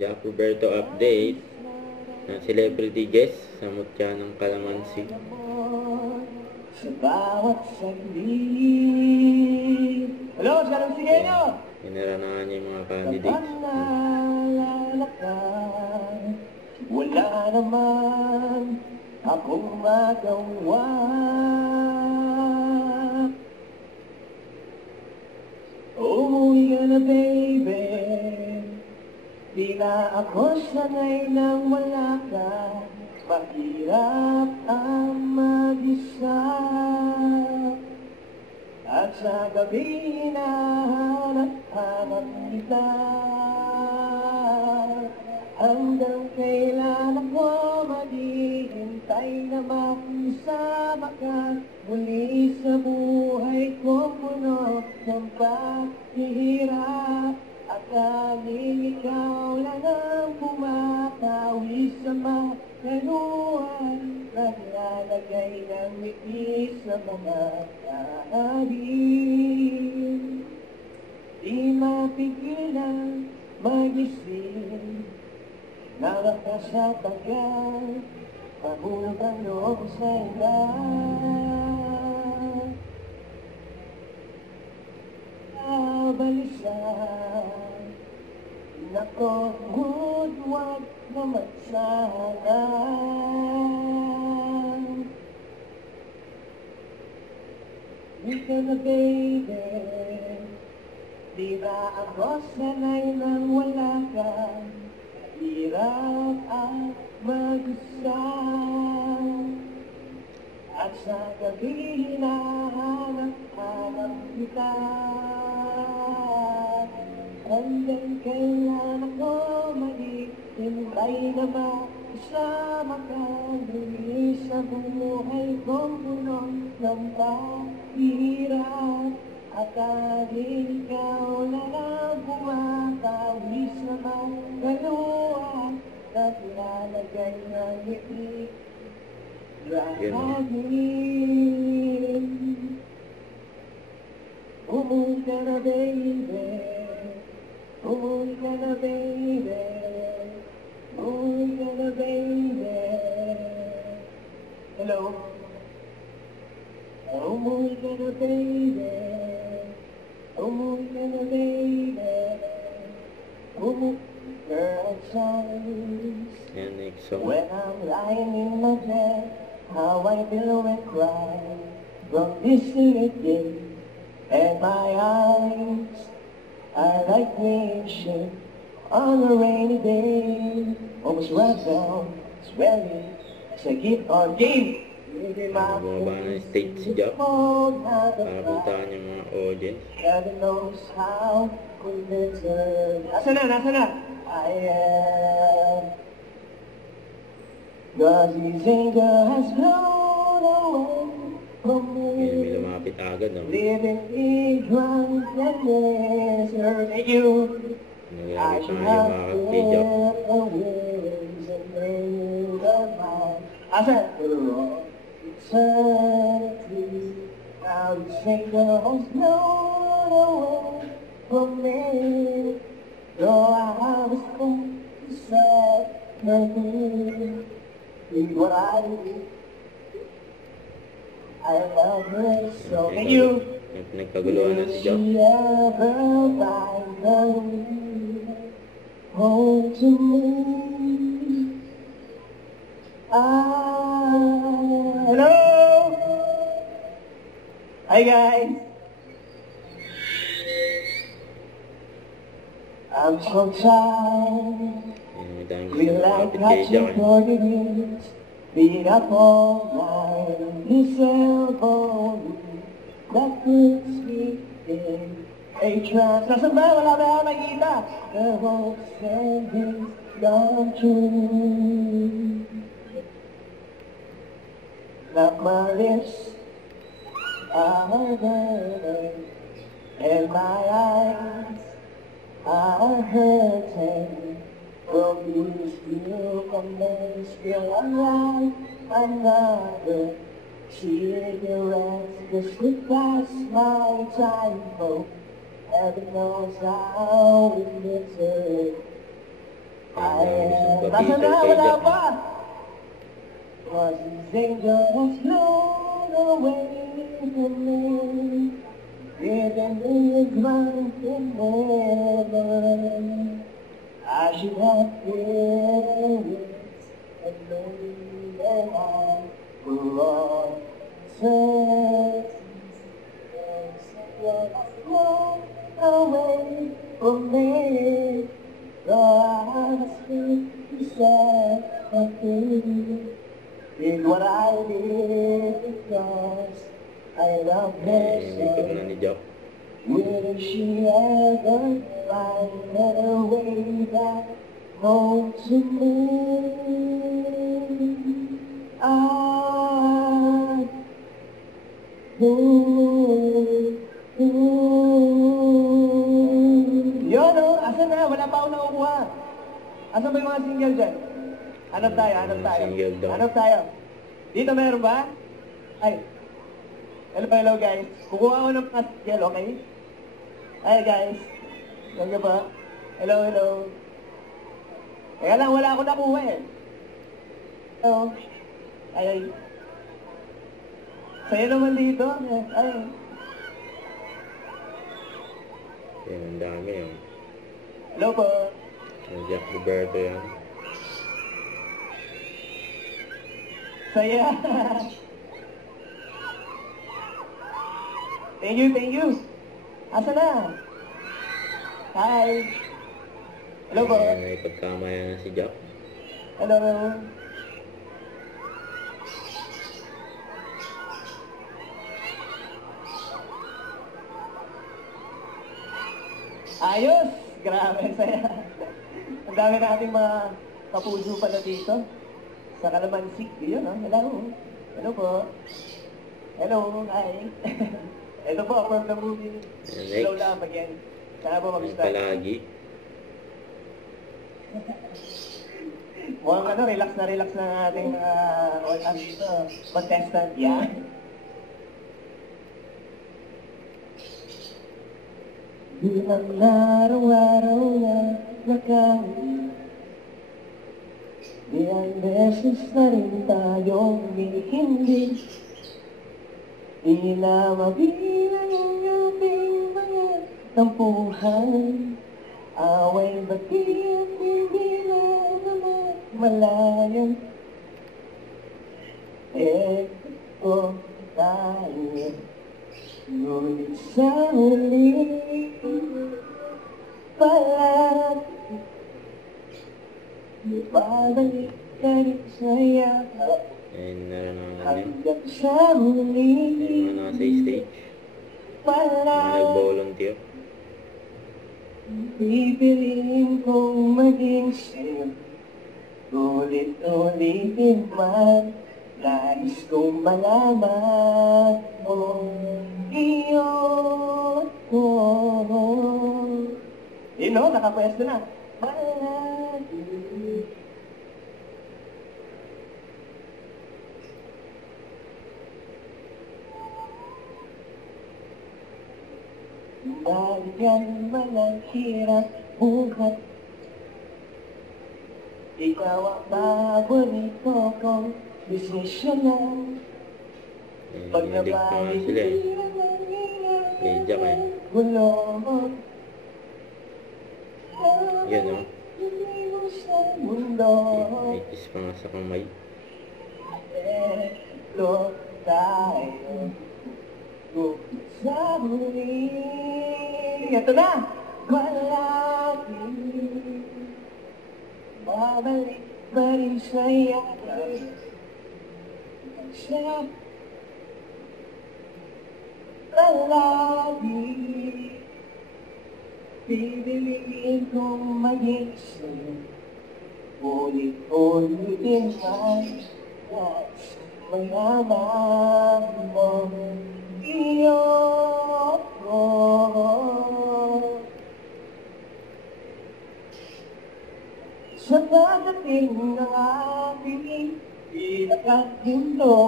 Jack Roberto update na celebrity guest sa mutya ng Kalamansi. Sa bawat saglit. Hello, sa Kalamansi kayo! Inaranahan niya yung mga candidates. Wala naman akong magawa. Umuwi ka na, baby. Di na ako sanay nang wala ka. Mahirap ang mag-isa. At sa gabi hinahanap-hanap kita. Hanggang kailan ako maghihintay na makasama ka. Muli sa buhay ko puno ng paghihirap. Akaling ikaw lang ang pumatawi sa makaluan. Naglalagay ng ngiti sa mga kaharin. Di mapigilan mag-isip. Nakakasatagal, mahulog ang loob sa iba. Balisan, nako, huwag naman sana. Di ka na, baby. Di ba ako sanay nang wala ka? Hirap ang mag-isa. At sa gabi hinahanap-hanap kita. Hanggang kailan ako maghihintay na makasama ka. Muli sa buhay kong puno ng paghihirap. Akaling ikaw na lang pumatawi sa magaluan. Naglalagay ng ngiti rahagin. Umuwi ka na, baby. Umuwi ka na, baby. Umuwi ka na, baby. Hello? Umuwi ka na, baby. Umuwi ka na, baby. Umuwi girl shines. Yan, next song. When I'm lying in my bed, how I feel and cry from distant day. And my eyes are like wishing on a rainy day. Almost right down, swearing, it's a gift or game. Bumaba na stage si Jack para puntahan yung mga audience. Heaven knows how convincing. Nasa na? I am. Cause his anger has blown away from May me. lumapit agad, no? Living in drunkenness, hurting you. I Nagalagay should pa nga yung have mga kay Jack. quit the ways and made of mine. I said, for all eternity, now his anger has blown away from me. Though I was born to set nothing in what I did. I love her so. Thank you. Nagkaguluhan na si Jack. She ever find the way home to me? Hello. Hi guys. I'm so tired. May dami We like lumapit kay catching Jack. tornadoes, being up all night on this elbow. That puts me in a trance. Nasaan ba? Wala ba makita? The hopes and dreams come true. Not my lips are burning, and my eyes are hurting. From these few comments, still alive, another cigarette just to pass my time. Oh, heaven knows how it gets hurt. Ayan, gusto Nasa papital na? kay Wala Jack. pa! Was this angel has flown away from me, even in his mountain heaven. I should have feared and known that I will lost flown away from me. Though I was too sad and blue, did what I did because I love her Likod na so. ni Jack. Will she ever find her way back home to me? I Yun o, asan na? Wala pa ako nakukuha. Asan ba yung mga single dyan? Hanap tayo, hanap Mga tayo. single daw. Hanap tayo. Dito meron ba? Ay. Hello guys. Kukuha ako ng mga single, okay? Hi guys. Huwag ba? Hello. Kaya lang, wala ako nakuha eh. Hello. Ay. Sa'yo naman dito. Ay. Ayan, ang dami yun. Hello po. Ang Jack Roberto yan. Saya. Thank you. Asa na? Hi. Hello po. Ayan, may pagkamaya na si Jack. Hello. Ayos! Grabe, saya. Ang dami nating mga kapuso pala dito. Sa Calamansi. Yun, no? Hello po. Hello, hi. Ito po, from the movie. Hello Next. lang, again. Sana po Ang mag-start. palagi. Mukhang relax na ang ating mga contestant. Yan. Bilang araw-araw na nakain, ilang beses na rin tayong hindi. Di na mabilang ang ating mga tampuhan. Away ba't hindi na naman malayan. Ito tayo, ngunit sa huli palagi babalik ka rin sa yakap. Ayan, naranaman niya. Hanggang sa huli Ayan, mga nasa stage. Mga palagi nag-volunteer. pipiliin kong maging sa'yo. Ulit-ulitin man, nais kong malaman mo. Iyon ko. Yun o, nakapwesto na. Palagi. Balikan man ang hirap buhat. Ikaw ang paborito kong desisyon na. Ayan, Pag nalig pa nga nabalik sila eh. kay Jack eh. gulo. Yan o. Sa mundo. May kiss pa nga sa kamay. Ito tayo. Kung sa huli. Ito na! Palagi babalik pa rin sa yakap. Siya palagi pipiliin kong maging sa'yo. Ulit-ulitin man at mayaman mo. Iyon ko. Sa pagdating ng ating pinakagulo,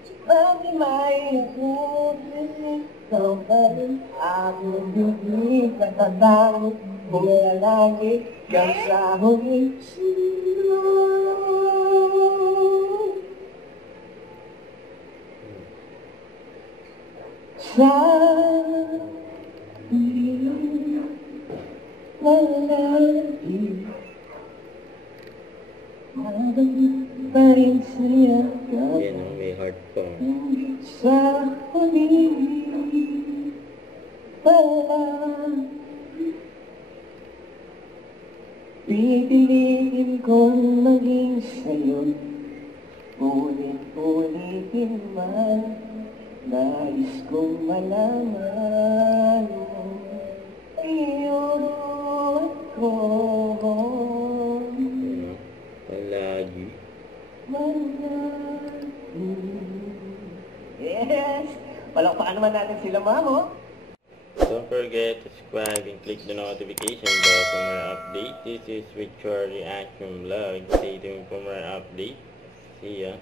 sa pag may abutin ikaw ba rin aking bibig katatangos kung lalaki kang sa huling sino. Sa iyong lalaki habang pa rin siya Yan ang may heart pa. sa huli pala pipiliin kong maging sa'yo ulit-ulitin man nais kong malaman mo iyon ko Ano? Palagi. Yes! Palakpakan naman natin sila, Mamo. Don't forget to subscribe and click the notification bell for more updates. This is Victoria Reaction Vlog. Stay tuned for more updates. See ya.